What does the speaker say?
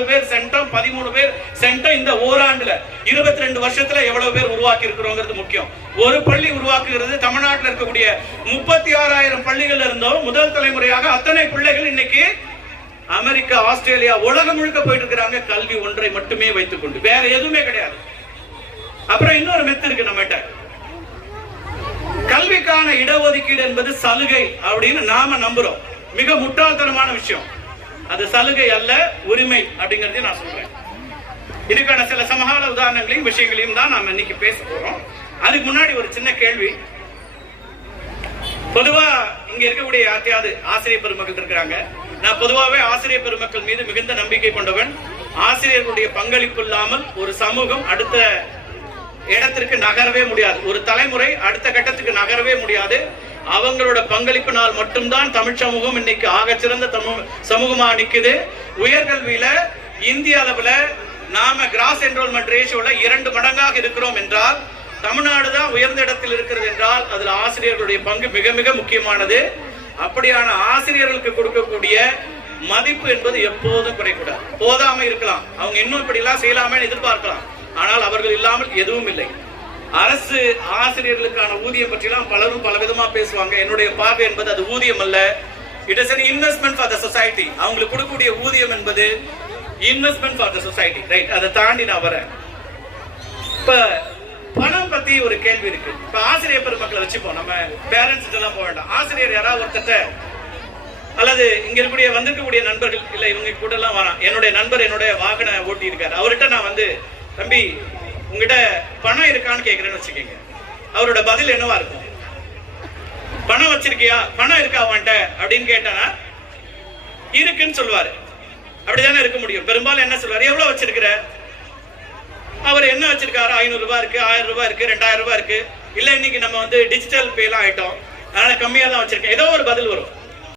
4 பேர் சென்டம், 13 பேர் சென்டம். இந்த ஓராண்டுல 22 வருஷத்துல எவ்வளவு பேர் உருவாக்கி இருக்கிறோங்கிறது முக்கியம். ஒரு பள்ளி உருவாக்குகிறது. தமிழ்நாட்டில் இருக்கக்கூடிய 36,000 பள்ளிகள் இருந்தோம். முதல் தலைமுறையாக அத்தனை பிள்ளைகள் இன்னைக்கு அமெரிக்கா, ஆஸ்திரேலியா, உலகம் முழுக்க போயிட்டு இருக்கிறாங்க. கல்வி ஒன்றை மட்டுமே வைத்துக் கொண்டு, வேற எதுவுமே கிடையாது. அப்புறம் இன்னொரு மெத்து இருக்கு நம்மகிட்ட. கல்விக்கான இடஒதுக்கீடு என்பது சலுகை அப்படின்னு நாம நம்புறோம். மிக முட்டாள்தனமான விஷயம். அது சலுகை அல்ல, உரிமை அப்படிங்கறதையும் நான் சொல்றேன். இதுக்கான சில சமகால உதாரணங்களையும் விஷயங்களையும் தான் நாம இன்னைக்கு பேச போறோம். அதுக்கு முன்னாடி ஒரு சின்ன கேள்வி. பொதுவா இங்க இருக்கக்கூடிய யாத்தையாவது ஆசிரியர் பெருமக்கள் இருக்கிறாங்க. நான் பொதுவாகவே ஆசிரியர் பெருமக்கள் மீது மிகுந்த நம்பிக்கை கொண்டவன். ஆசிரியர்களுடைய பங்களிப்பு இல்லாமல் ஒரு சமூகம் அடுத்த இடத்திற்கு நகரவே முடியாது. ஒரு தலைமுறை அடுத்த கட்டத்துக்கு நகரவே முடியாது. அவங்களோட பங்களிப்பினால் மட்டும்தான் தமிழ் சமூகம் இன்னைக்கு ஆகச்சிறந்த சமூகமா நிக்குது. உயர்கல்வியில இந்திய அளவுல நாம கிராஸ் என்ரோல்மெண்ட் ரேஷியோல 2 மடங்காக இருக்கிறோம் என்றால், தமிழ்நாடு தான் உயர்ந்த இடத்தில் இருக்கிறது என்றால், அதுல ஆசிரியர்களுடைய பங்கு மிக மிக முக்கியமானது. அப்படியான ஆசிரியர்களுக்கு கொடுக்கக்கூடிய மதிப்பு என்பது எப்போதும் குறைக்கூடாது. போதாம இருக்கலாம், அவங்க இன்னும் இப்படி எல்லாம் செய்யலாமே எதிர்பார்க்கலாம். ஆனால் அவர்கள் இல்லாமல் எதுவும் இல்லை. அரசு ஆசிரியர்களுக்கான ஊதியம் பற்றிலாம் பலரும் பல விதமா பேசுவாங்க. என்னுடைய பார்வை என்பது அது ஊதியம் அல்ல, it is an investment for the society. அவங்களுக்கு கொடுக்கக்கூடிய ஊதியம் என்பது investment for the society, right? அதை தாண்டி நான் வரேன். இப்ப பணம் பத்தி ஒரு கேள்வி இருக்கு. இப்ப ஆசிரியர் பெருமக்களை வச்சுப்போம், நம்ம பேரண்ட்ஸ் எல்லாம் போக வேண்டாம். ஆசிரியர் யாராவது ஒருத்தட்ட, அல்லது இங்க இருக்கக்கூடிய வந்திருக்கக்கூடிய நண்பர்கள், இல்ல இவங்க கூட எல்லாம் வரான், என்னுடைய நண்பர் என்னுடைய வாகன ஓட்டி இருக்காரு, அவர்கிட்ட நான் வந்து, தம்பி உங்ககிட்ட பணம் இருக்கான்னு கேட்கிறேன்னு வச்சுக்கோங்க. அவரோட பதில் என்னவா இருக்கும்? பணம் வச்சிருக்கியா, பணம் இருக்கா அவன்கிட்ட அப்படின்னு கேட்டானா இருக்குன்னு சொல்லுவாரு. அப்படிதானே இருக்க முடியும். பெரும்பாலும் என்ன சொல்வாரு, எவ்வளவு வச்சிருக்கிற? அவர் என்ன வச்சிருக்காரு? 500 ரூபாய் இருக்கு, 1000 ரூபாய் இருக்கு, 2000 ரூபாய் இருக்கு. இல்ல இன்னைக்கு நம்ம வந்து டிஜிட்டல் பே எல்லாம் ஆயிட்டோம், அதனால கம்மியா தான் வச்சிருக்கேன். ஏதோ ஒரு பதில் வரும்.